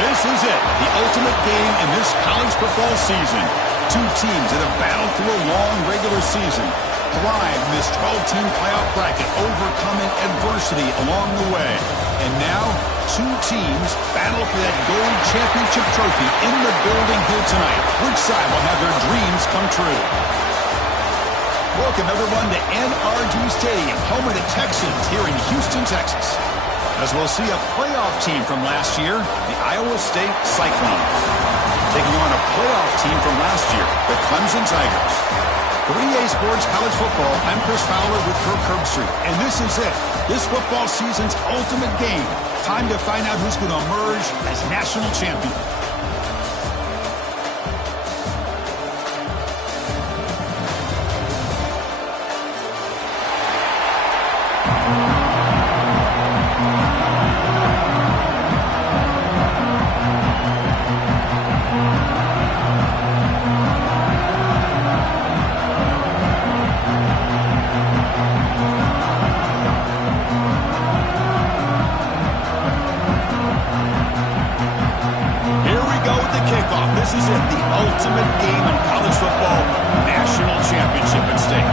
This is it, the ultimate game in this college football season. Two teams that have battled through a long regular season, thrived in this 12-team playoff bracket, overcoming adversity along the way. And now, two teams battle for that gold championship trophy in the building here tonight. Which side will have their dreams come true? Welcome, everyone, to NRG Stadium, home of the Texans here in Houston, Texas. As we'll see a playoff team from last year, the Iowa State Cyclones, taking on a playoff team from last year, the Clemson Tigers. For EA Sports College Football, I'm Chris Fowler with Kirk Herbstreit, and this is it, this football season's ultimate game. Time to find out who's going to emerge as national champion. This is it, the ultimate game in college football, national championship at stake.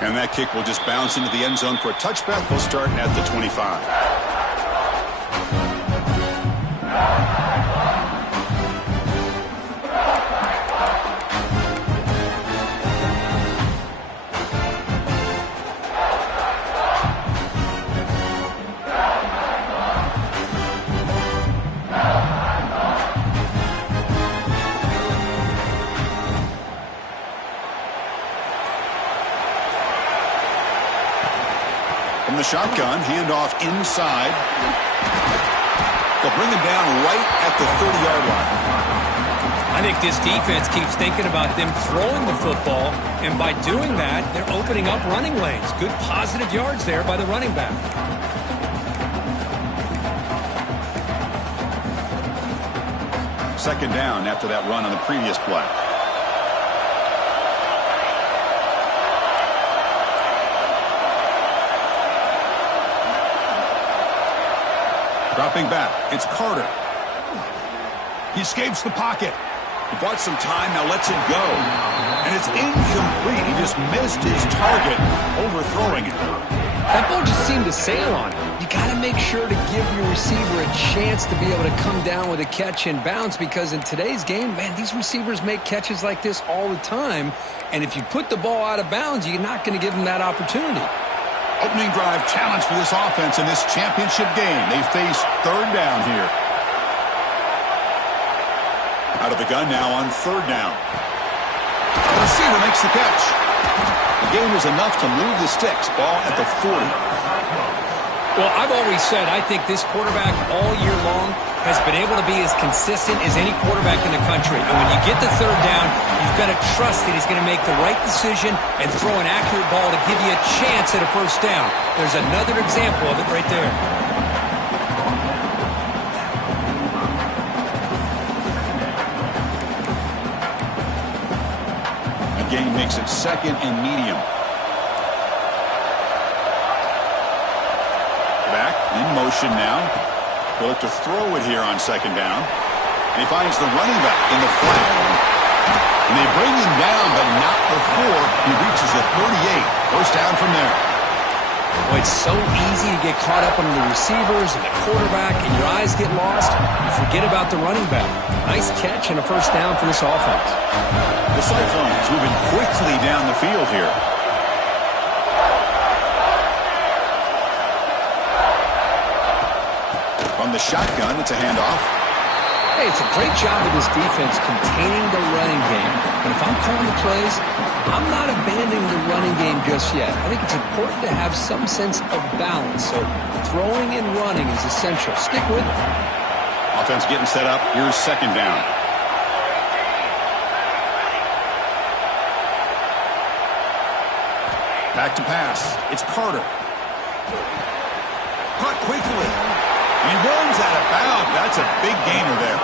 And that kick will just bounce into the end zone for a touchback. We'll start at the 25. From the shotgun, handoff inside. They'll bring him down right at the 30-yard line. I think this defense keeps thinking about them throwing the football, and by doing that, they're opening up running lanes. Good positive yards there by the running back. Second down after that run on the previous play. Dropping back, it's Carter. He escapes the pocket. He bought some time, now lets it go. And it's incomplete. He just missed his target, overthrowing it. That ball just seemed to sail on him. You got to make sure to give your receiver a chance to be able to come down with a catch and bounce, because in today's game, man, these receivers make catches like this all the time. And if you put the ball out of bounds, you're not going to give them that opportunity. Opening drive challenge for this offense in this championship game. They face third down here. Out of the gun now on third down. The receiver makes the catch. The game was enough to move the sticks. Ball at the 40. Well, I've always said I think this quarterback all year long has been able to be as consistent as any quarterback in the country. And when you get the third down, you've got to trust that he's going to make the right decision and throw an accurate ball to give you a chance at a first down. There's another example of it right there. The game makes it second and medium. Back in motion now. He'll look to throw it here on second down. And he finds the running back in the flat. And they bring him down, but not before he reaches the 38. First down from there. Well, it's so easy to get caught up on the receivers and the quarterback, and your eyes get lost. You forget about the running back. Nice catch and a first down for this offense. The Cyclones moving quickly down the field here. From the shotgun, it's a handoff. Hey, it's a great job of this defense containing the running game. But if I'm calling the plays, I'm not abandoning the running game just yet. I think it's important to have some sense of balance. So throwing and running is essential. Stick with it. Offense getting set up. Here's second down. Back to pass. It's Carter. Caught quickly. He runs out of bounds. That's a big gainer there.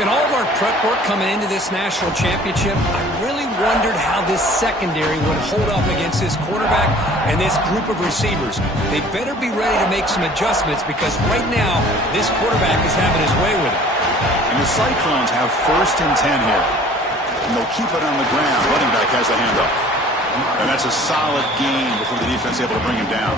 In all of our prep work coming into this national championship, I really wondered how this secondary would hold up against this quarterback and this group of receivers. They better be ready to make some adjustments because right now, this quarterback is having his way with it. And the Cyclones have 1st and 10 here. And they'll keep it on the ground. Running back has the handoff. And that's a solid gain before the defense is able to bring him down.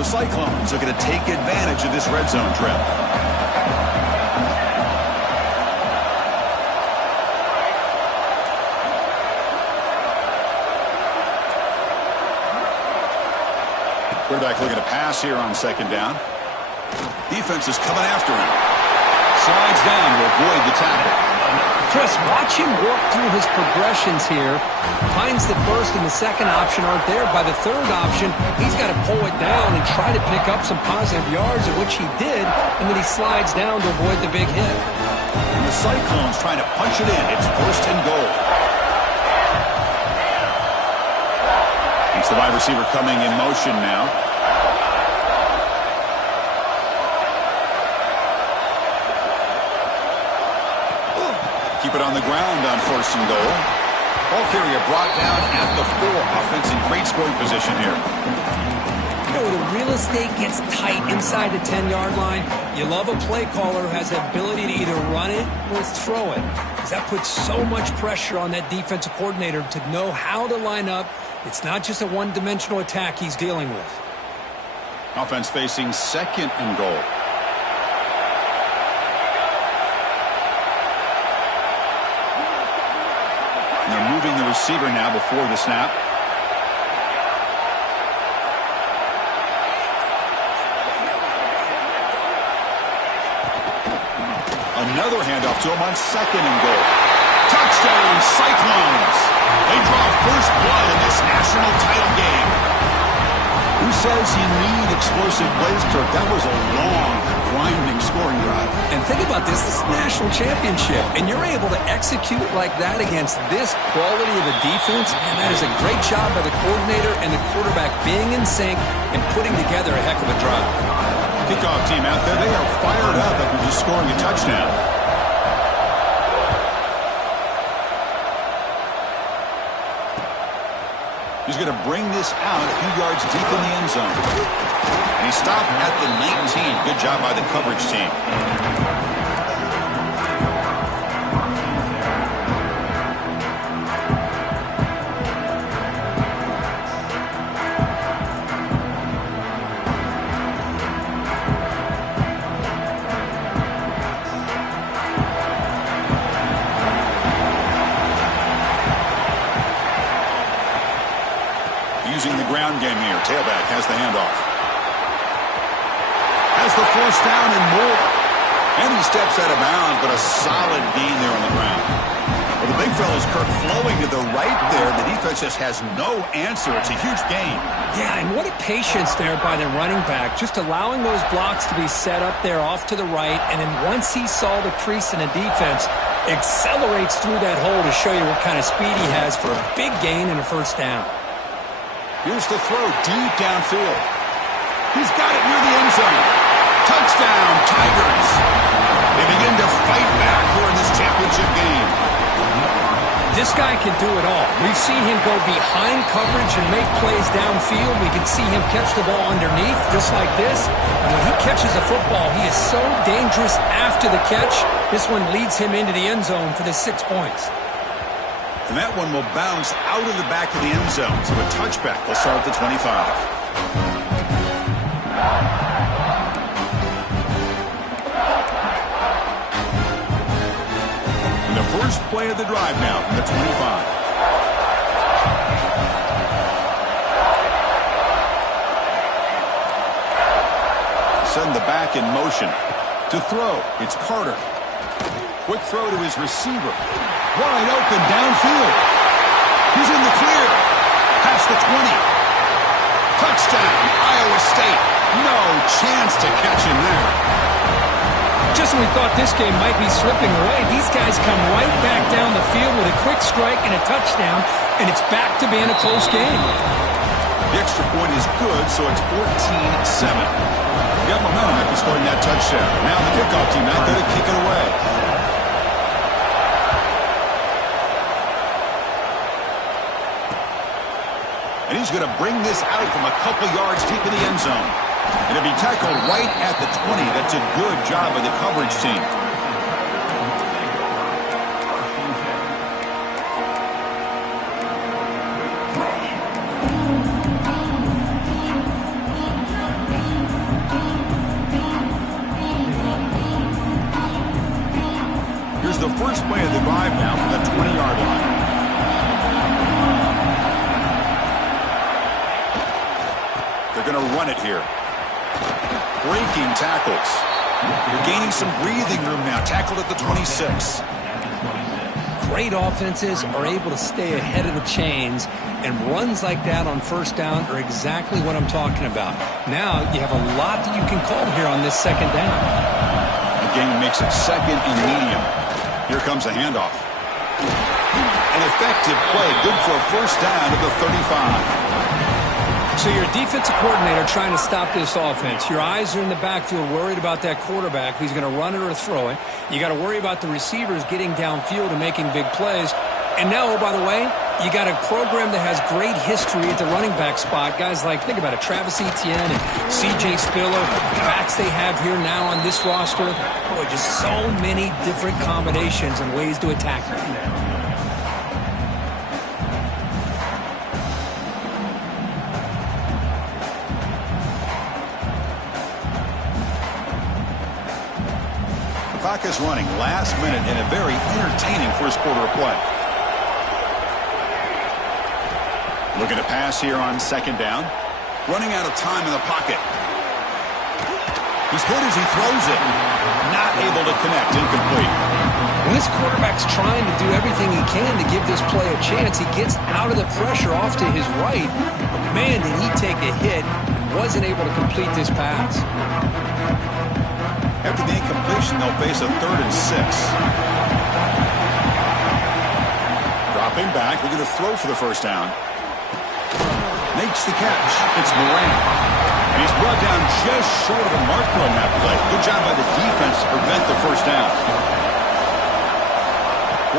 The Cyclones are going to take advantage of this red zone trip. Quarterback looking to pass here on 2nd down. Defense is coming after him. Slides down to avoid the tackle. Chris, watch him work through his progressions here. Finds the 1st and the 2nd option aren't there. By the 3rd option, he's got to pull it down and try to pick up some positive yards, of which he did, and then he slides down to avoid the big hit. And the Cyclones trying to punch it in. It's 1st and goal. It's the wide receiver coming in motion now. Keep it on the ground on 1st and goal. Ball carrier brought down at the 4. Offense in great scoring position here. You know, the real estate gets tight inside the 10-yard line. You love a play caller who has the ability to either run it or throw it. Because that puts so much pressure on that defensive coordinator to know how to line up. It's not just a one-dimensional attack he's dealing with. Offense facing 2nd and goal. They're moving the receiver now before the snap. Another handoff to him on 2nd and goal. Touchdown, Cyclones. They draw 1st blood in this national title game. Who says you need explosive plays, Kirk? That was a long, grinding scoring drive. And think about this is national championship, and you're able to execute like that against this quality of a defense, and that is a great job by the coordinator and the quarterback being in sync and putting together a heck of a drive. Kickoff team out there, they are fired up after just scoring a touchdown. He's going to bring this out a few yards deep in the end zone. And he stopped at the 19. Good job by the coverage team. Using the ground game here. Tailback has the handoff. Has the 1st down and more. And he steps out of bounds, but a solid gain there on the ground. Well, the big fella's Kirk flowing to the right there. The defense just has no answer. It's a huge gain. Yeah, and what a patience there by the running back. Just allowing those blocks to be set up there off to the right. And then once he saw the crease in the defense, accelerates through that hole to show you what kind of speed he has for a big gain and a 1st down. Here's the throw deep downfield. He's got it near the end zone. Touchdown, Tigers. They begin to fight back here in this championship game. This guy can do it all. We've seen him go behind coverage and make plays downfield. We can see him catch the ball underneath, just like this. And when he catches a football, he is so dangerous after the catch. This one leads him into the end zone for the 6 points. And that one will bounce out of the back of the end zone. So a touchback will start at the 25. And the first play of the drive now from the 25. Send the back in motion. To throw, it's Carter. Quick throw to his receiver. Wide open downfield. He's in the clear. Past the 20. Touchdown, Iowa State. No chance to catch him there. Just when we thought this game might be slipping away, these guys come right back down the field with a quick strike and a touchdown, and it's back to being a close game. The extra point is good, so it's 14-7. You got momentum after scoring that touchdown. Now the kickoff team out there to kick it away. And he's going to bring this out from a couple yards deep in the end zone. And it'll be tackled right at the 20. That's a good job by the coverage team. Here's the first play of the drive now from the 20-yard line. They're going to run it here. Breaking tackles. You're gaining some breathing room now. Tackled at the 26. Great offenses are able to stay ahead of the chains, and runs like that on first down are exactly what I'm talking about. Now you have a lot that you can call here on this second down. The game makes it second and medium. Here comes a handoff. An effective play. Good for a first down at the 35. So you're a defensive coordinator trying to stop this offense. Your eyes are in the backfield worried about that quarterback who's going to run it or throw it. You got to worry about the receivers getting downfield and making big plays. And now, oh, by the way, you got a program that has great history at the running back spot. Guys like, think about it, Travis Etienne and C.J. Spiller, the backs they have here now on this roster. Boy, just so many different combinations and ways to attack them. Clock is running last minute in a very entertaining first quarter of play. Looking to pass here on second down. Running out of time in the pocket. He's hit as he throws it. Not able to connect. Incomplete. When this quarterback's trying to do everything he can to give this play a chance, he gets out of the pressure off to his right. But man, did he take a hit and wasn't able to complete this pass. After the incompletion, they'll face a 3rd and 6. Dropping back, they're going to throw for the first down. Makes the catch. It's Moran. And he's brought down just short of the marker on that play. Good job by the defense to prevent the first down.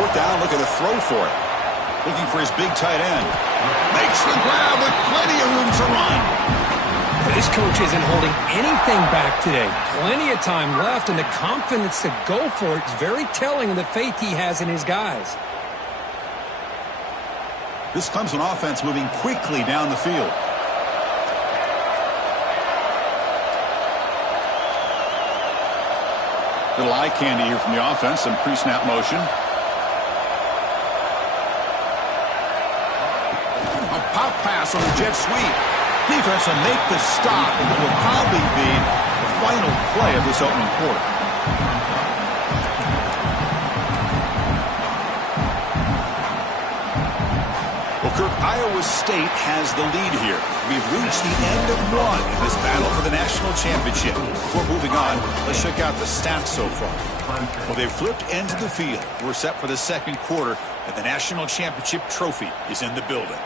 4th down, look at the throw for it. Looking for his big tight end. Makes the grab with plenty of room to run. This coach isn't holding anything back today. Plenty of time left, and the confidence to go for it is very telling of the faith he has in his guys. This comes an offense moving quickly down the field. Little eye candy here from the offense, some pre-snap motion. A pop pass on the jet sweep. Defense will make the stop, and it will probably be the final play of this opening quarter. Well, Kirk, Iowa State has the lead here. We've reached the end of one in this battle for the national championship. Before moving on, let's check out the stats so far. Well, they've flipped into the field. We're set for the second quarter, and the national championship trophy is in the building.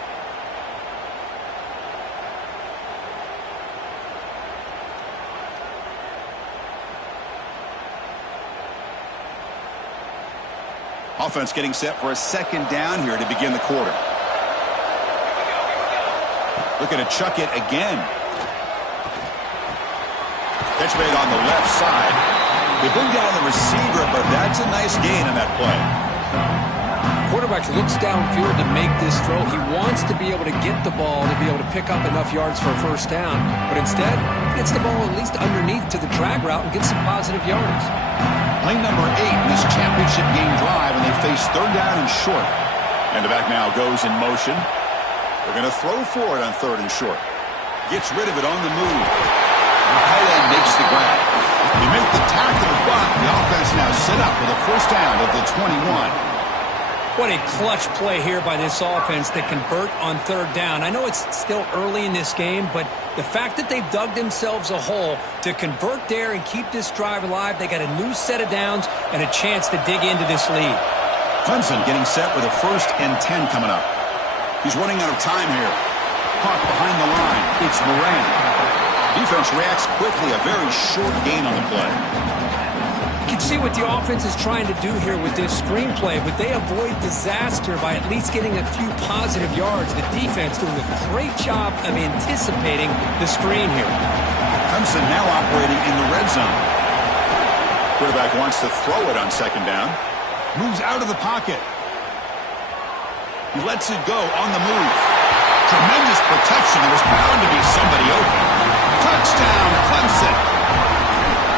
Offense getting set for a second down here to begin the quarter. Looking to chuck it again. Catch made on the left side. They bring down the receiver, but that's a nice gain on that play. Quarterback looks downfield to make this throw. He wants to be able to get the ball to be able to pick up enough yards for a first down, but instead gets the ball at least underneath to the drag route and gets some positive yards. Play number 8 in this championship game drive, and they face 3rd down and short. And the back now goes in motion. They're going to throw for it on 3rd and short. Gets rid of it on the move. The tight end makes the grab. They make the tackle, but the offense now set up with a first down at the 21. What a clutch play here by this offense to convert on third down. I know it's still early in this game, but the fact that they've dug themselves a hole to convert there and keep this drive alive, they got a new set of downs and a chance to dig into this lead. Clemson getting set with a 1st and 10 coming up. He's running out of time here. Caught behind the line. It's Moran. Defense reacts quickly. A very short gain on the play. You can see what the offense is trying to do here with this screenplay, but they avoid disaster by at least getting a few positive yards. The defense doing a great job of anticipating the screen here. Clemson now operating in the red zone. Quarterback wants to throw it on 2nd down. Moves out of the pocket. He lets it go on the move. Tremendous protection. There was bound to be somebody open. Touchdown, Clemson.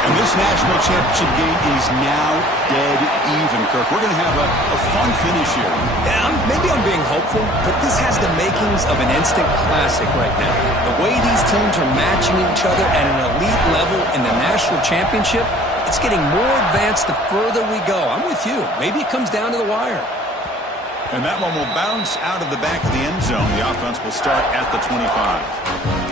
And this national championship game is now dead even, Kirk. We're going to have a fun finish here. Yeah, maybe I'm being hopeful, but this has the makings of an instant classic right now. The way these teams are matching each other at an elite level in the national championship, it's getting more advanced the further we go. I'm with you. Maybe it comes down to the wire. And that one will bounce out of the back of the end zone. The offense will start at the 25.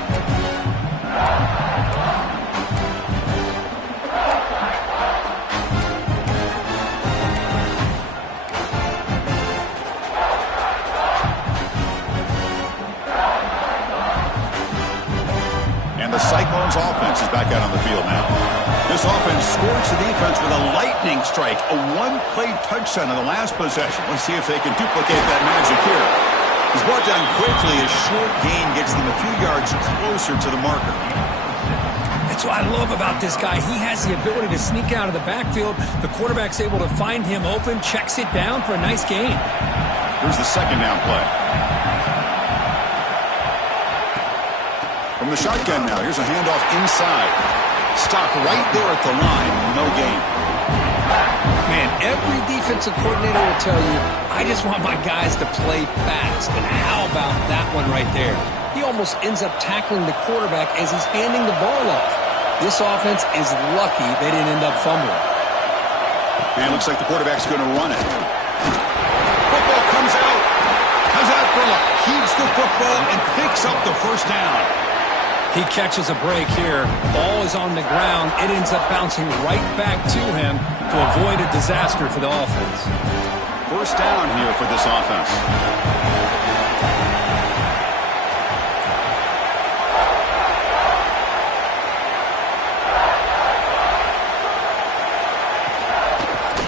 The Cyclones offense is back out on the field now. This offense scorched the defense with a lightning strike, a one-play touchdown in the last possession. Let's see if they can duplicate that magic here. He's brought down quickly. A short gain gets them a few yards closer to the marker. That's what I love about this guy. He has the ability to sneak out of the backfield. The quarterback's able to find him open, checks it down for a nice gain. Here's the 2nd down play. From the shotgun now, here's a handoff inside. Stopped right there at the line, no gain. Man, every defensive coordinator will tell you, I just want my guys to play fast. And how about that one right there? He almost ends up tackling the quarterback as he's handing the ball off. This offense is lucky they didn't end up fumbling. And it looks like the quarterback's going to run it. Football comes out. Comes out for luck. Keeps the football and picks up the 1st down. He catches a break here. Ball is on the ground. It ends up bouncing right back to him to avoid a disaster for the offense. 1st down here for this offense.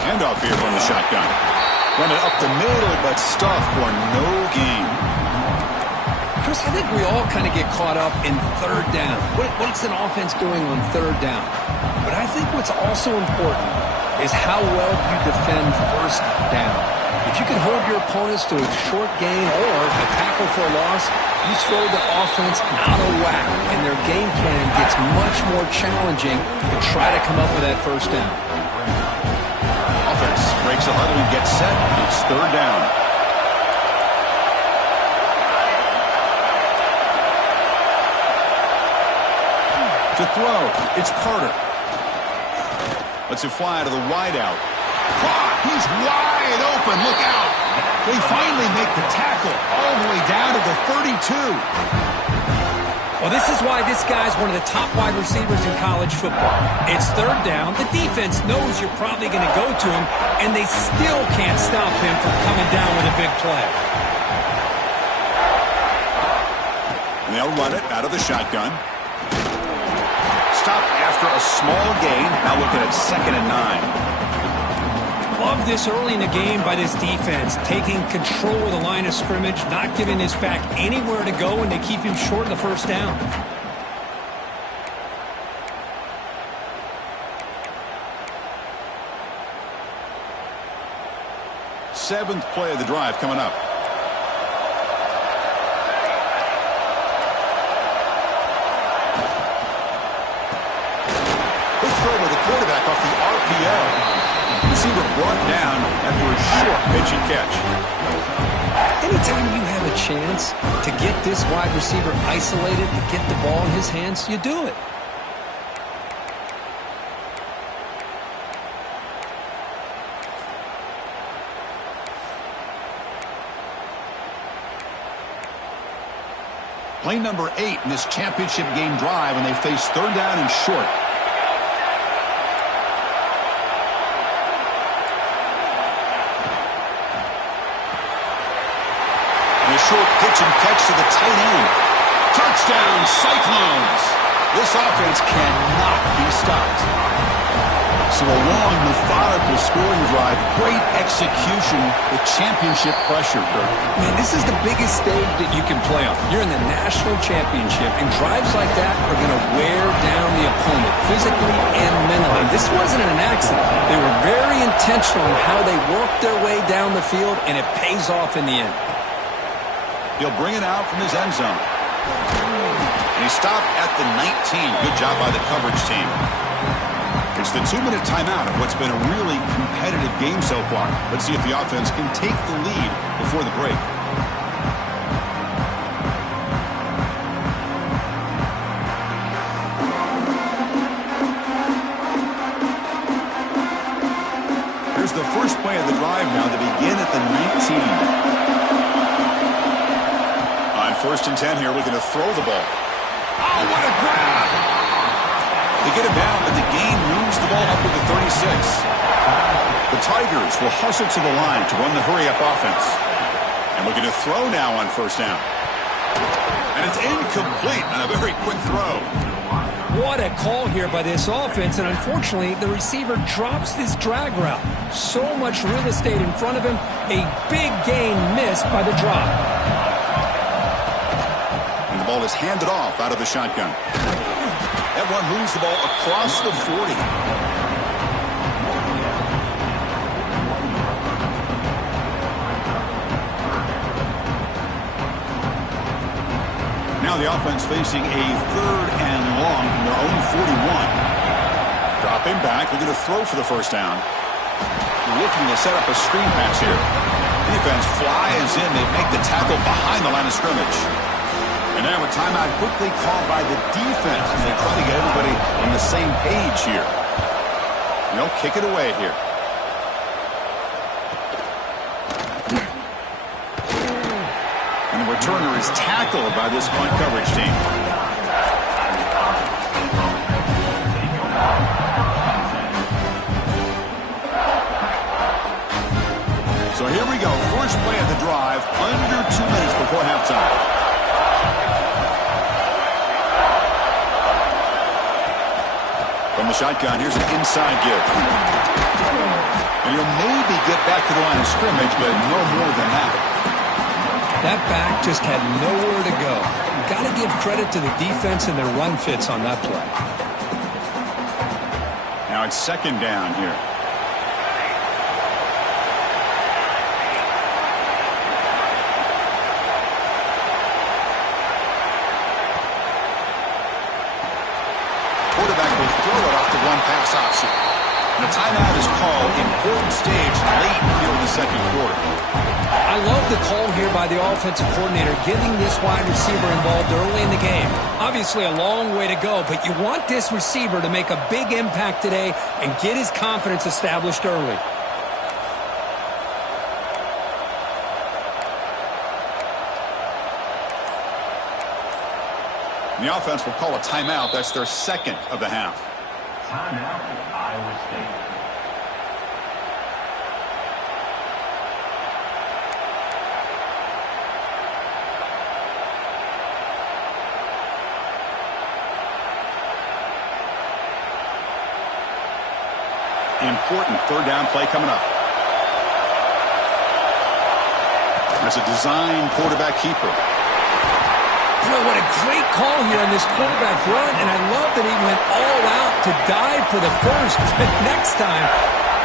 Handoff here from the shotgun. Run it up the middle, but stuffed for no gain. Chris, I think we all kind of get caught up in 3rd down. What's an offense doing on 3rd down? But I think what's also important is how well you defend 1st down. If you can hold your opponents to a short gain or a tackle for a loss, you throw the offense out of whack, and their game plan gets much more challenging to try to come up with that 1st down. Offense breaks a huddle and gets set. It's 3rd down. To throw, it's Carter. Lets it fly to the wideout. He's wide open. Look out. They finally make the tackle all the way down to the 32. Well, this is why this guy's one of the top wide receivers in college football. It's 3rd down. The defense knows you're probably going to go to him, and they still can't stop him from coming down with a big play. And they'll run it out of the shotgun. Stop after a small gain. Now looking at 2nd and 9. Love this early in the game by this defense, taking control of the line of scrimmage, not giving this back anywhere to go, and they keep him short of the 1st down. Seventh play of the drive coming up. Quarterback off the RPO. Receiver brought down after a short pitch and catch. Anytime you have a chance to get this wide receiver isolated, to get the ball in his hands, you do it. Play number 8 in this championship game drive, and they face third down and short. And a short pitch and catch to the tight end. Touchdown, Cyclones! This offense cannot be stopped. So a long, methodical scoring drive, great execution with championship pressure, Kurt. Man, this is the biggest stage that you can play on. You're in the national championship, and drives like that are going to wear down the opponent physically and mentally. This wasn't an accident. They were very intentional in how they worked their way down the field, and it pays off in the end. He'll bring it out from his end zone. And he stopped at the 19. Good job by the coverage team. It's the 2-minute timeout of what's been a really competitive game so far. Let's see if the offense can take the lead before the break. Here's the first play of the drive now to begin at the 19. On 1st and 10 here, looking to throw the ball. Oh, what a grab! They get him down, but the gain moves the ball up to the 36. The Tigers will hustle to the line to run the hurry-up offense. And looking to throw now on 1st down. And it's incomplete on a very quick throw. What a call here by this offense, and unfortunately, the receiver drops this drag route. So much real estate in front of him, a big gain missed by the drop. And the ball is handed off out of the shotgun. That one moves the ball across the 40. Now the offense facing a 3rd and long from their own 41. Dropping back, looking to throw for the 1st down. Looking to set up a screen pass here. Defense flies in. They make the tackle behind the line of scrimmage. And now a timeout quickly called by the defense as they try to get everybody on the same page here. And they'll kick it away here. And the returner is tackled by this punt coverage team. So here we go. First play of the drive, under 2 minutes before halftime. From the shotgun, here's an inside give. And he'll maybe get back to the line of scrimmage, but no more than that. That back just had nowhere to go. You've got to give credit to the defense and their run fits on that play. Now it's 2nd down here. Quarterback will throw it off the one-pass option. And a timeout is called. Important stage late here in the 2nd quarter. I love the call here by the offensive coordinator, getting this wide receiver involved early in the game. Obviously a long way to go, but you want this receiver to make a big impact today and get his confidence established early. And the offense will call a timeout. That's their 2nd of the half. Timeout, Iowa State. Important 3rd down play coming up. There's a design quarterback keeper. Boy, what a great call here on this quarterback run, and I love that he went all out to dive for the first. But next time,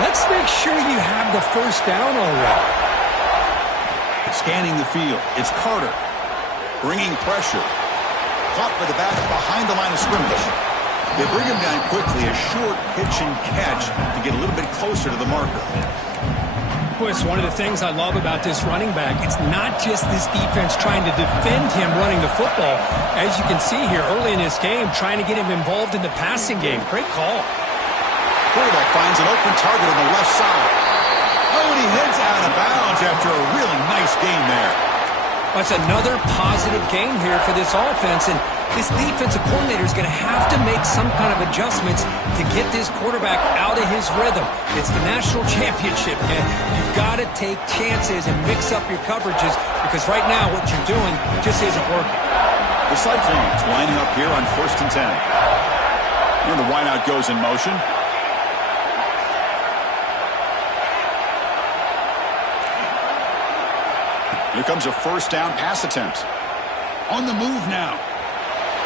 let's make sure you have the 1st down already. Scanning the field, it's Carter. Bringing pressure. Caught by the back behind the line of scrimmage. They bring him down quickly, a short pitch and catch to get a little bit closer to the marker. Boy, it's one of the things I love about this running back. It's not just this defense trying to defend him running the football. As you can see here early in this game, trying to get him involved in the passing game. Great call. Quarterback finds an open target on the left side. Oh, and he heads out of bounds after a really nice game there. That's another positive game here for this offense, and this defensive coordinator is going to have to make some kind of adjustments to get this quarterback out of his rhythm. It's the national championship, man. You've got to take chances and mix up your coverages because right now what you're doing just isn't working. The Cyclones lining up here on 1st and 10. And the wideout goes in motion. Here comes a first down pass attempt. On the move now.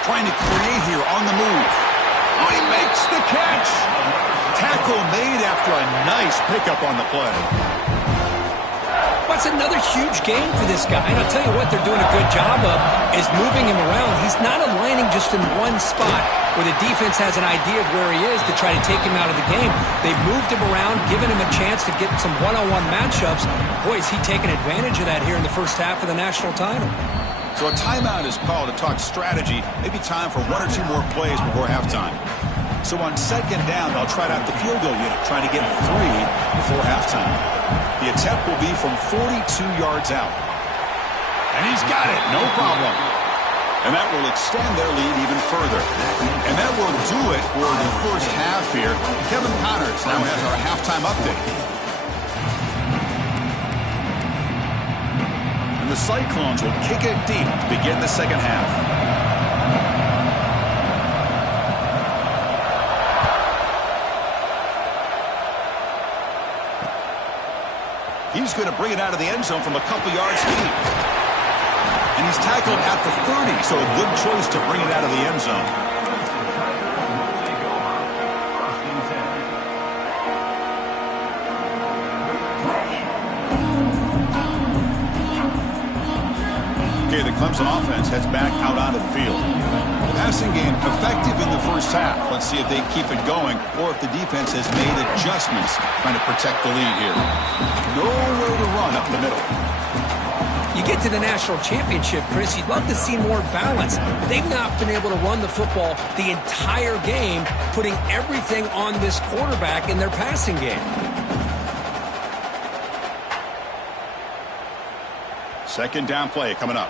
Trying to create here on the move. Oh, he makes the catch. Tackle made after a nice pickup on the play. That's another huge game for this guy. And I'll tell you what they're doing a good job of is moving him around. He's not aligning just in one spot where the defense has an idea of where he is to try to take him out of the game. They've moved him around, given him a chance to get some one-on-one matchups. Boy, is he taking advantage of that here in the first half of the national title. So a timeout is called to talk strategy. Maybe time for one or two more plays before halftime. So on 2nd down, they'll try out the field goal unit, trying to get 3 before halftime. The attempt will be from 42 yards out. And he's got it, no problem. And that will extend their lead even further. And that will do it for the first half here. Kevin Connors now has our halftime update. And the Cyclones will kick it deep to begin the second half. He's going to bring it out of the end zone from a couple yards deep. And he's tackled at the 30, so a good choice to bring it out of the end zone. Okay, the Clemson offense heads back out onto the field. Passing game effective in the first half. Let's see if they keep it going or if the defense has made adjustments trying to protect the lead here. Nowhere to run up the middle. You get to the national championship, Chris, you'd love to see more balance. But they've not been able to run the football the entire game, putting everything on this quarterback in their passing game. Second down play coming up.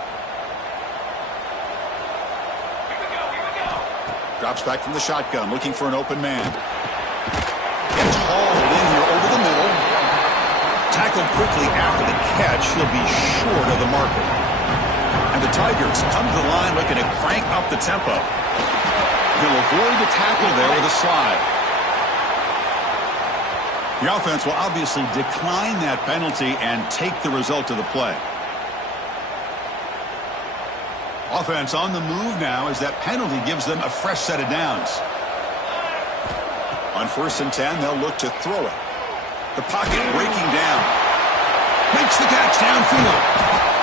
Drops back from the shotgun, looking for an open man. Gets hauled in here over the middle. Tackled quickly after the catch. He'll be short of the marker. And the Tigers come to the line looking to crank up the tempo. He'll avoid the tackle there with a slide. The offense will obviously decline that penalty and take the result of the play. Offense on the move now as that penalty gives them a fresh set of downs. On 1st and 10, they'll look to throw it. The pocket breaking down. Makes the catch downfield.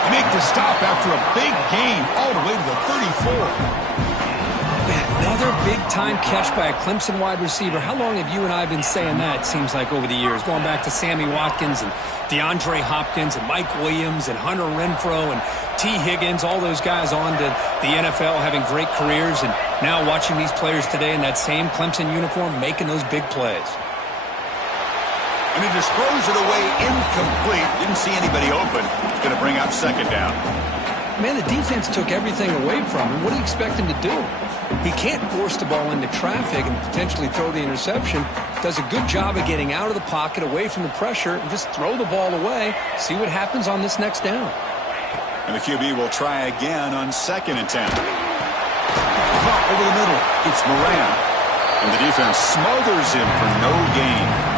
They make the stop after a big gain all the way to the 34. Another big-time catch by a Clemson wide receiver. How long have you and I been saying that, it seems like, over the years? Going back to Sammy Watkins and DeAndre Hopkins and Mike Williams and Hunter Renfrow and T. Higgins, all those guys on to the NFL having great careers, and now watching these players today in that same Clemson uniform making those big plays. And he just throws it away incomplete. Didn't see anybody open. He's going to bring up 2nd down. Man, the defense took everything away from him. What do you expect him to do? He can't force the ball into traffic and potentially throw the interception. Does a good job of getting out of the pocket, away from the pressure, and just throw the ball away. See what happens on this next down. And the QB will try again on 2nd and 10. Caught over the middle. It's Moran. And the defense smothers him for no gain.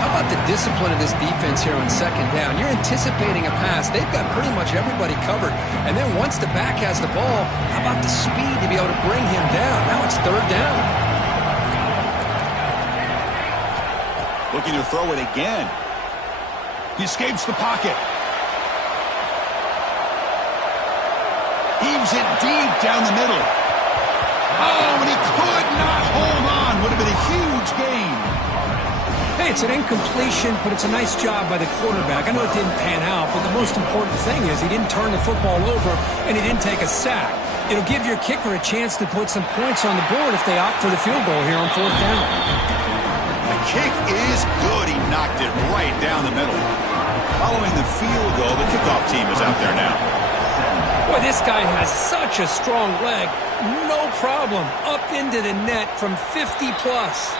How about the discipline of this defense here on 2nd down? You're anticipating a pass. They've got pretty much everybody covered. And then once the back has the ball, how about the speed to be able to bring him down? Now it's 3rd down. Looking to throw it again. He escapes the pocket. Heaves it deep down the middle. Oh, and he could not hold on. Would have been a huge gain. Hey, it's an incompletion, but it's a nice job by the quarterback. I know it didn't pan out, but the most important thing is he didn't turn the football over and he didn't take a sack. It'll give your kicker a chance to put some points on the board if they opt for the field goal here on 4th down. The kick is good. He knocked it right down the middle. Following the field goal, the kickoff team is out there now. Boy, this guy has such a strong leg. No problem. Up into the net from 50 plus.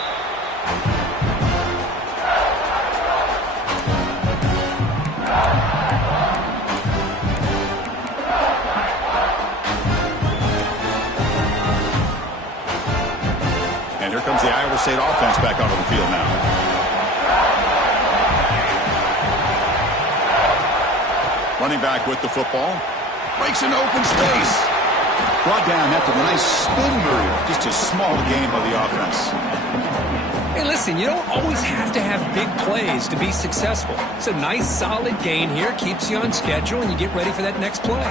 And here comes the Iowa State offense back onto the field now. Running back with the football. Breaks into open space. Brought down after the nice spin move. Just a small gain by the offense. Hey, listen, you don't always have to have big plays to be successful. It's a nice, solid gain here. Keeps you on schedule, and you get ready for that next play.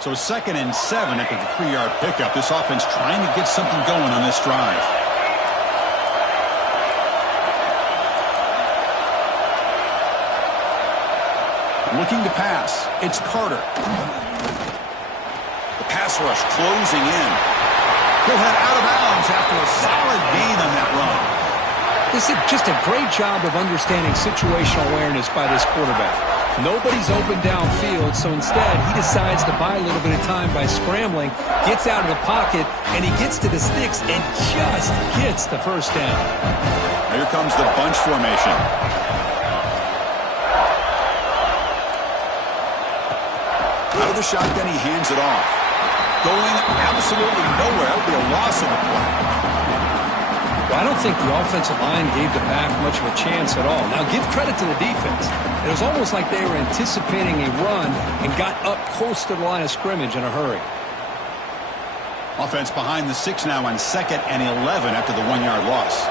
So 2nd and 7 after the 3-yard pickup. This offense trying to get something going on this drive. Looking to pass. It's Carter. The pass rush closing in. He'll head out of bounds after a solid gain on that run. This is just a great job of understanding situational awareness by this quarterback. Nobody's open downfield, so instead he decides to buy a little bit of time by scrambling, gets out of the pocket, and he gets to the sticks and just gets the first down. Here comes the bunch formation. Out of the shotgun, he hands it off. Going absolutely nowhere. That would be a loss of a play. Well, I don't think the offensive line gave the back much of a chance at all. Now, give credit to the defense. It was almost like they were anticipating a run and got up close to the line of scrimmage in a hurry. Offense behind the 6 now on 2nd and 11 after the 1-yard loss.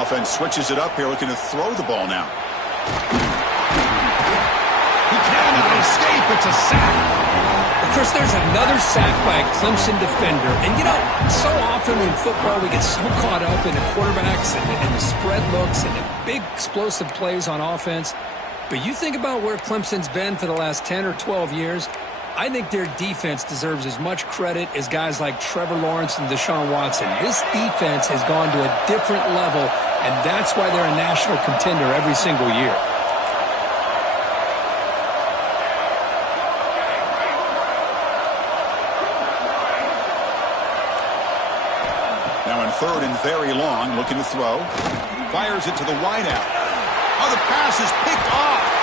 Offense switches it up here, looking to throw the ball now. He cannot escape. It's a sack. Of course, there's another sack by a Clemson defender. And, you know, so often in football we get so caught up in the quarterbacks and the spread looks and the big explosive plays on offense. But you think about where Clemson's been for the last 10 or 12 years, I think their defense deserves as much credit as guys like Trevor Lawrence and Deshaun Watson. This defense has gone to a different level, and that's why they're a national contender every single year. Now in 3rd and very long, looking to throw. Fires it to the wideout. Oh, the pass is picked off.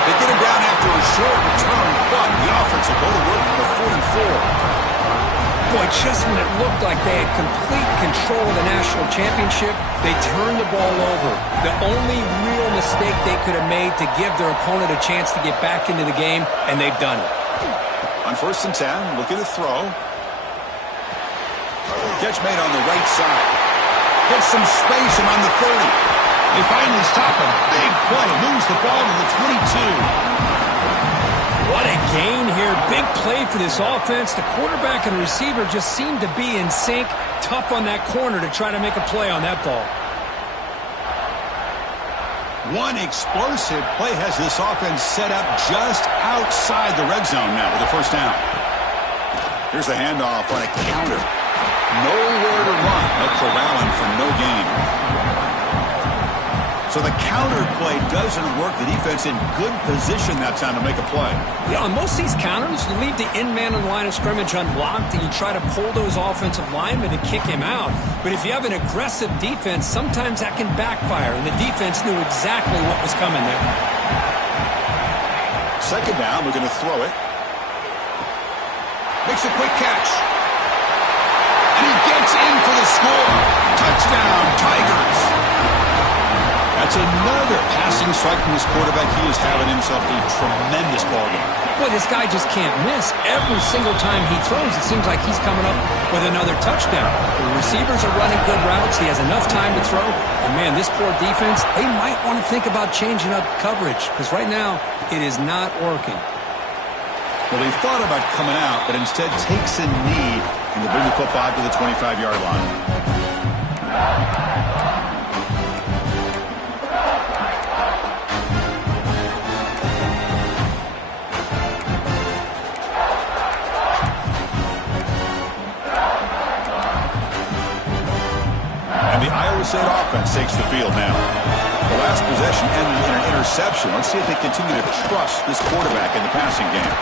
They get him down after a short return, but the offense will go to work for 44. Boy, just when it looked like they had complete control of the national championship, they turned the ball over. The only real mistake they could have made to give their opponent a chance to get back into the game, and they've done it. On 1st and 10, looking to throw. Catch made on the right side. Gets some space and on the 30. They finally stop him. Big play. Moves the ball to the 22. What a gain here. Big play for this offense. The quarterback and receiver just seem to be in sync. Tough on that corner to try to make a play on that ball. One explosive play has this offense set up just outside the red zone now with a first down. Here's the handoff on a counter. Nowhere to run. They'll corral him for no gain. So the counter play doesn't work. The defense in good position that time to make a play. Yeah, on most of these counters, you leave the in man on the line of scrimmage unblocked and you try to pull those offensive linemen to kick him out. But if you have an aggressive defense, sometimes that can backfire, and the defense knew exactly what was coming there. 2nd down, we're going to throw it. Makes a quick catch. And he gets in for the score. Touchdown, Tigers. That's another passing strike from this quarterback. He is having himself a tremendous ball game. Boy, this guy just can't miss. Every single time he throws, it seems like he's coming up with another touchdown. The receivers are running good routes. He has enough time to throw. And, man, this poor defense, they might want to think about changing up coverage because right now it is not working. Well, they thought about coming out, but instead takes a knee and they bring the football to the 25-yard line. offense takes the field now. The last possession ended in an interception. Let's see if they continue to trust this quarterback in the passing game.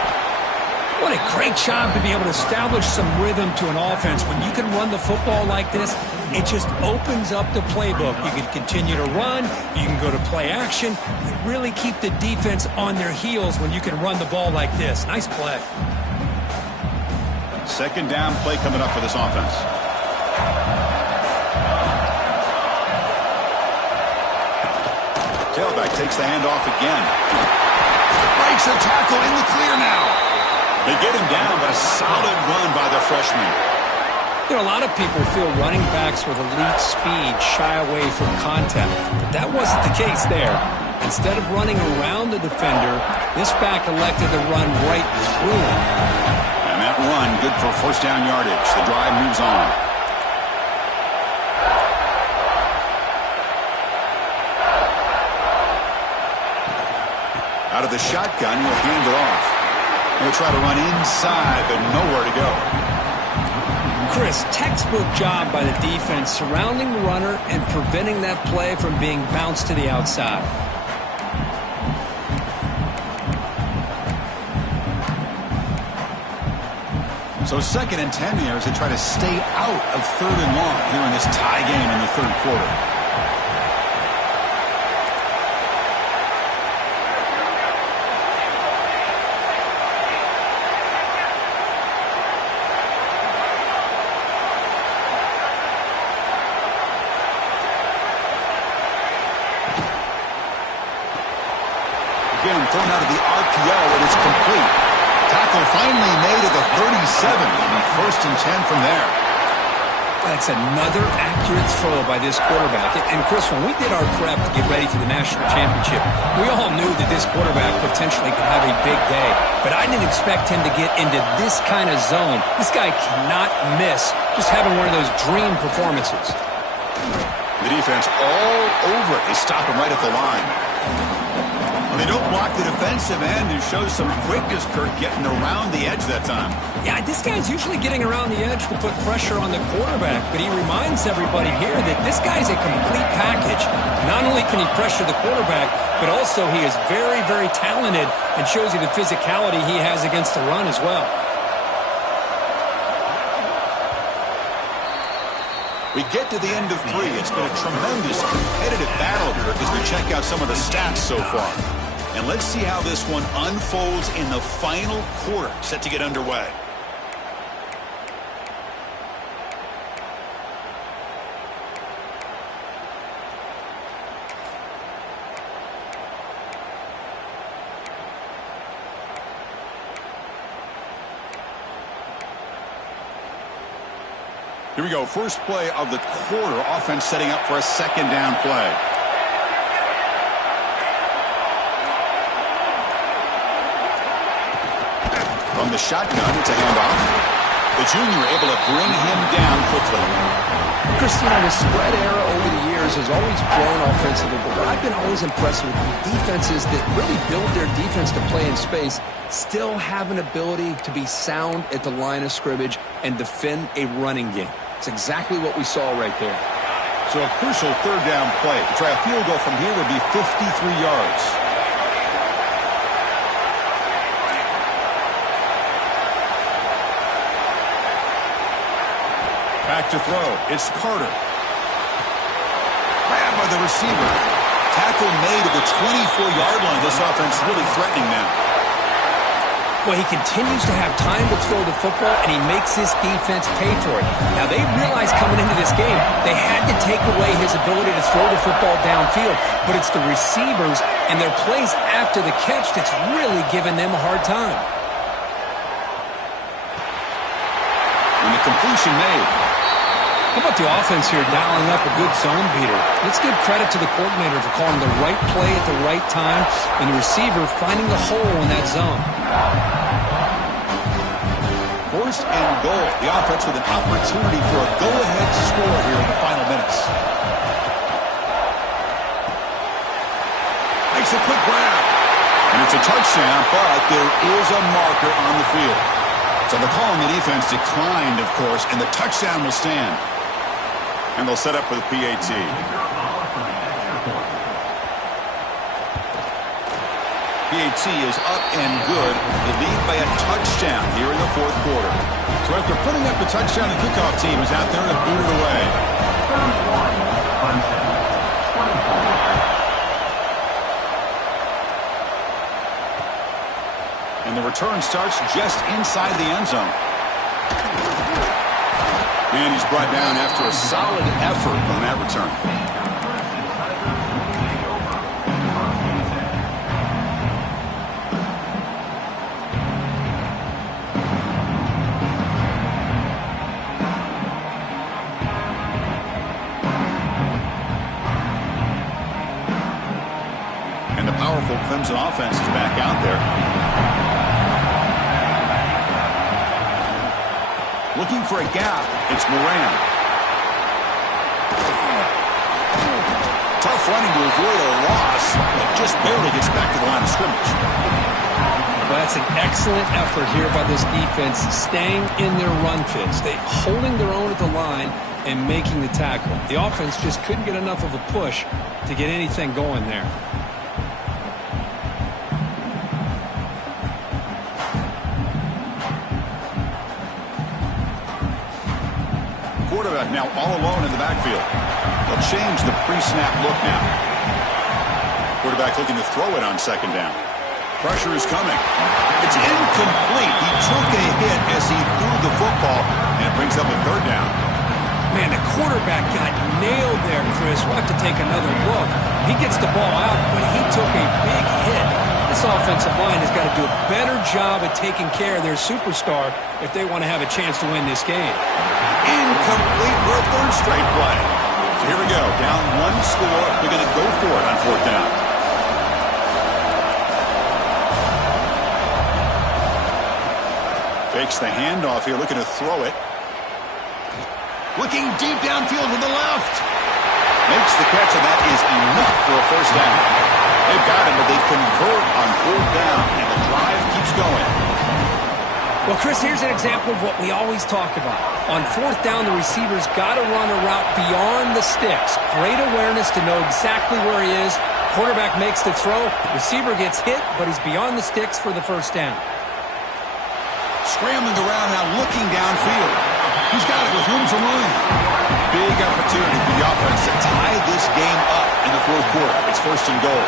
What a great job to be able to establish some rhythm to an offense. When you can run the football like this, it just opens up the playbook. You can continue to run. You can go to play action. You really keep the defense on their heels when you can run the ball like this. Nice play. Second down play coming up for this offense. Tailback takes the handoff again. Breaks a tackle in the clear now. They get him down, but a solid run by the freshman. You know, a lot of people feel running backs with elite speed shy away from contact. But that wasn't the case there. Instead of running around the defender, this back elected to run right through him. And that run, good for first down yardage. The drive moves on. Out of the shotgun, he'll hand it off. He'll try to run inside, but nowhere to go. Chris, textbook job by the defense surrounding the runner and preventing that play from being bounced to the outside. So 2nd and 10 here as they try to stay out of 3rd and long here in this tie game in the 3rd quarter. Again, thrown out of the RPO, and it's complete. Tackle finally made at the 37, and 1st and 10 from there. That's another accurate throw by this quarterback. And Chris, when we did our prep to get ready for the national championship, we all knew that this quarterback potentially could have a big day. But I didn't expect him to get into this kind of zone. This guy cannot miss just having one of those dream performances. The defense all over it. They stop him right at the line. They don't block the defensive end and show some quickness, Kirk, getting around the edge that time. Yeah, this guy's usually getting around the edge to put pressure on the quarterback, but he reminds everybody here that this guy's a complete package. Not only can he pressure the quarterback, but also he is very, very talented and shows you the physicality he has against the run as well. We get to the end of 3. It's been a tremendous competitive battle here as we check out some of the stats so far. And let's see how this one unfolds in the final quarter, set to get underway. Here we go. First play of the quarter. Offense setting up for a 2nd down play. From the shotgun, it's a handoff. The junior able to bring him down quickly. Christina, the spread era over the years has always grown offensively, but what I've been always impressed with defenses that really build their defense to play in space still have an ability to be sound at the line of scrimmage and defend a running game. It's exactly what we saw right there. So a crucial 3rd down play. To try a field goal from here would be 53 yards. Back to throw. It's Carter. Grabbed by the receiver. Tackle made at the 24-yard line. This offense really threatening now. Well, he continues to have time to throw the football, and he makes his defense pay for it. Now, they realized coming into this game they had to take away his ability to throw the football downfield, but it's the receivers and their plays after the catch that's really giving them a hard time. And the completion made. How about the offense here dialing up a good zone beater? Let's give credit to the coordinator for calling the right play at the right time and the receiver finding the hole in that zone. 1st and goal. The offense with an opportunity for a go-ahead score here in the final minutes. Makes a quick grab. And it's a touchdown, but there is a marker on the field. So the call on the defense declined, of course, and the touchdown will stand. And they'll set up for the PAT. PAT is up and good. They lead by a touchdown here in the fourth quarter. So after putting up the touchdown, the kickoff team is out there to boot it away. And the return starts just inside the end zone. And he's brought down after a solid effort on that return. And the powerful Clemson offense is back out there. Looking for a gap, it's Moran. Tough running to avoid a loss, but just barely gets back to the line of scrimmage. Well, that's an excellent effort here by this defense, staying in their run fits. They holding their own at the line and making the tackle. The offense just couldn't get enough of a push to get anything going there. Quarterback now all alone in the backfield. They'll change the pre-snap look now. Quarterback looking to throw it on second down. Pressure is coming. It's incomplete. He took a hit as he threw the football, and it brings up a third down. Man, the quarterback got nailed there, Chris. We'll have to take another look. He gets the ball out, but he took a big hit. This offensive line has got to do a better job at taking care of their superstar if they want to have a chance to win this game. Incomplete for a third straight play. So here we go. Down one score. They're going to go for it on fourth down. Fakes the handoff here, looking to throw it. Looking deep downfield to the left. Makes the catch, and that is enough for a first down. They've got him, but they convert on fourth down, and the drive keeps going. Well, Chris, here's an example of what we always talk about. On fourth down, the receiver's got to run a route beyond the sticks. Great awareness to know exactly where he is. Quarterback makes the throw. Receiver gets hit, but he's beyond the sticks for the first down. Scrambling around now, looking downfield. He's got it with room to run. Big opportunity for the offense to tie this game up in the fourth quarter. It's first and goal.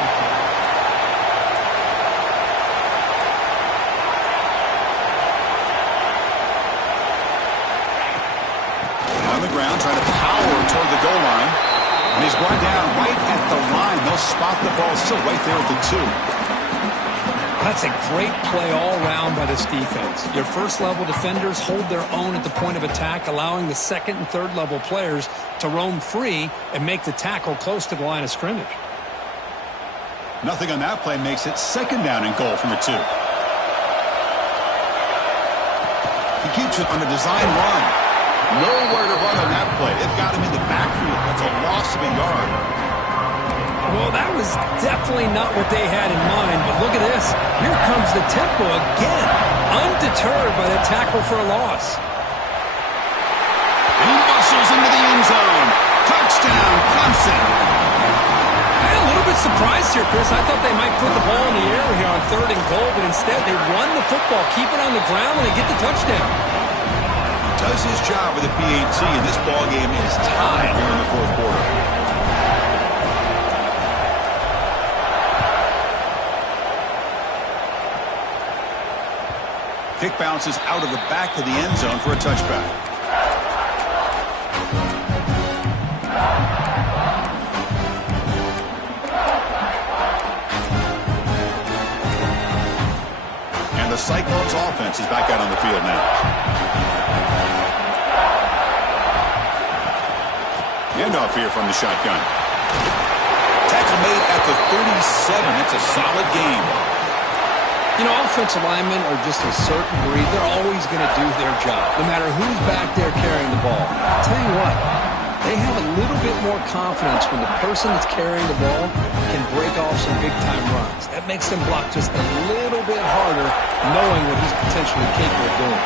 On the ground, trying to power toward the goal line. And he's brought down right at the line. They'll spot the ball still right there at the 2. That's a great play all around by this defense. Your first-level defenders hold their own at the point of attack, allowing the second- and third-level players to roam free and make the tackle close to the line of scrimmage. Nothing on that play makes it second down and goal from the 2. He keeps it on a design run. Nowhere to run on that play. They've got him in the backfield. That's a loss of a yard. Well, that was definitely not what they had in mind, but look at this. Here comes the tempo again, undeterred by the tackle for a loss. And he muscles into the end zone. Touchdown, Clemson. I'm a little bit surprised here, Chris. I thought they might put the ball in the air here on third and goal, but instead they run the football, keep it on the ground, and they get the touchdown. He does his job with the PAT, and this ball game is tied here in the fourth quarter. Kick bounces out of the back of the end zone for a touchback. And the Cyclones offense is back out on the field now. Handoff here from the shotgun. Tackle made at the 37. It's a solid game. You know, offensive linemen are just a certain breed. They're always going to do their job, no matter who's back there carrying the ball. I'll tell you what, they have a little bit more confidence when the person that's carrying the ball can break off some big-time runs. That makes them block just a little bit harder, knowing what he's potentially capable of doing.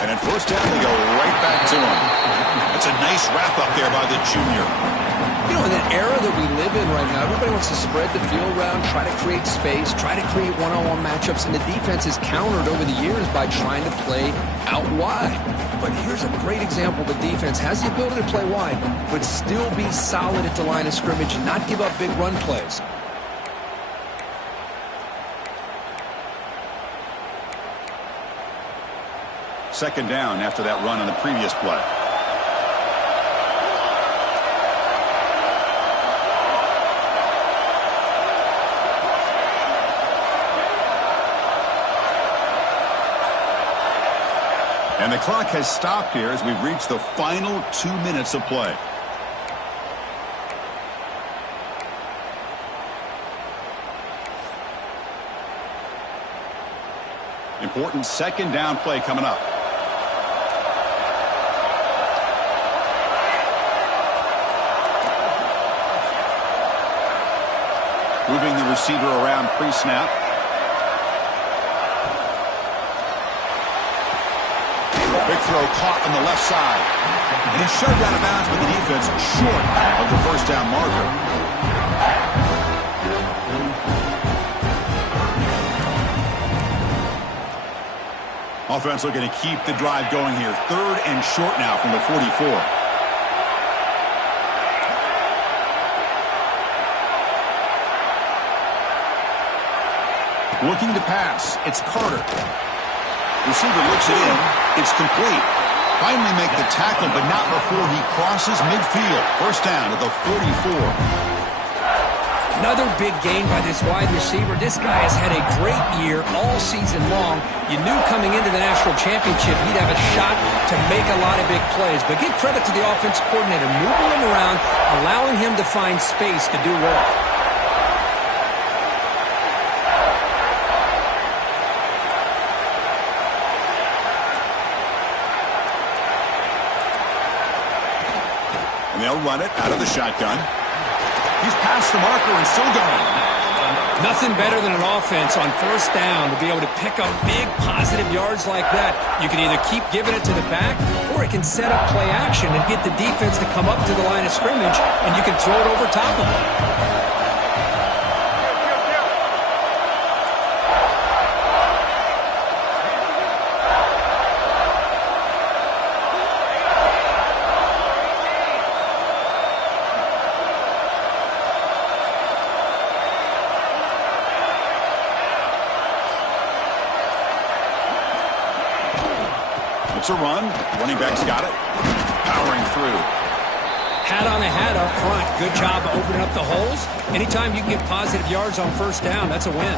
And at first down, they go right back to him. That's a nice wrap up there by the junior. You know, in the era that we live in right now, everybody wants to spread the field around, try to create space, try to create one-on-one matchups, and the defense is countered over the years by trying to play out wide. But here's a great example. The defense has the ability to play wide, but still be solid at the line of scrimmage and not give up big run plays. Second down after that run on the previous play. And the clock has stopped here as we've reached the final 2 minutes of play. Important second down play coming up. Moving the receiver around pre-snap. Big throw caught on the left side. And he's shoved out of bounds by the defense short of the first down marker. Offense looking to keep the drive going here. Third and short now from the 44. Looking to pass. It's Carter. Receiver looks it in. It's complete. Finally make the tackle, but not before he crosses midfield. First down at the 44. Another big gain by this wide receiver. This guy has had a great year all season long. You knew coming into the national championship he'd have a shot to make a lot of big plays. But give credit to the offensive coordinator, moving him around, allowing him to find space to do work. They'll run it out of the shotgun. He's past the marker and still going. Nothing better than an offense on first down to be able to pick up big positive yards like that. You can either keep giving it to the back, or it can set up play action and get the defense to come up to the line of scrimmage, and you can throw it over top of them. It's a run. Running back's got it. Powering through. Hat on the hat up front. Good job opening up the holes. Anytime you can get positive yards on first down, that's a win.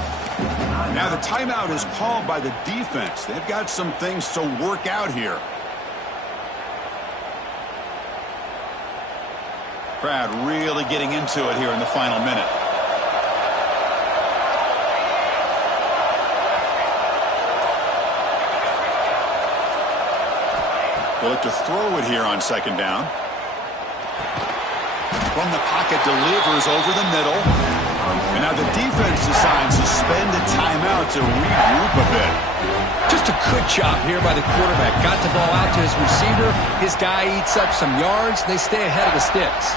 Now the timeout is called by the defense. They've got some things to work out here. Crowd really getting into it here in the final minute. They'll look to throw it here on second down. From the pocket, delivers over the middle. And now the defense decides to spend a timeout to regroup a bit. Just a good job here by the quarterback. Got the ball out to his receiver. His guy eats up some yards. They stay ahead of the sticks.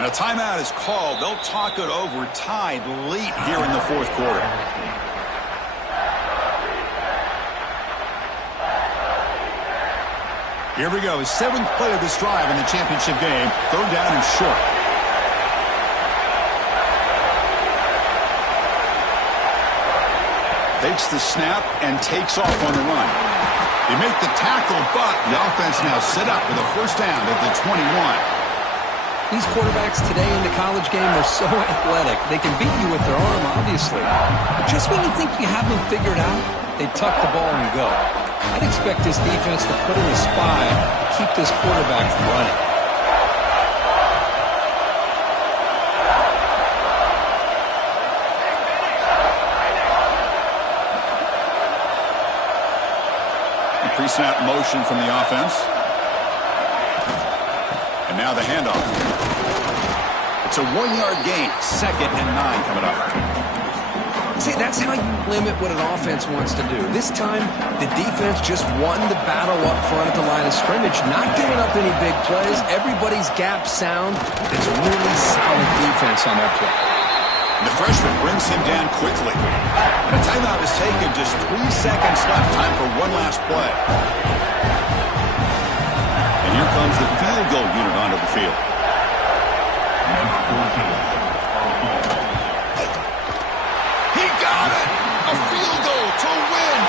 And a timeout is called. They'll talk it over, tied late here in the fourth quarter. Here we go. Seventh play of this drive in the championship game. Third down and short. Takes the snap and takes off on the run. They make the tackle, but the offense now set up with a first down at the 21. These quarterbacks today in the college game are so athletic. They can beat you with their arm, obviously. But just when you think you have them figured out, they tuck the ball and go. I'd expect this defense to put in a spy to keep this quarterback from running. Pre-snap motion from the offense. Now the handoff. It's a 1-yard gain. 2nd and 9 coming up. See, that's how you limit what an offense wants to do. This time, the defense just won the battle up front at the line of scrimmage, not giving up any big plays. Everybody's gap sound. It's really solid defense on that play. The freshman brings him down quickly. And a timeout is taken. Just 3 seconds left. Time for one last play. And here comes the field goal unit onto the field. Number 14. He got it! A field goal to win